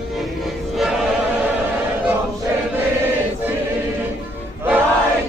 Amen.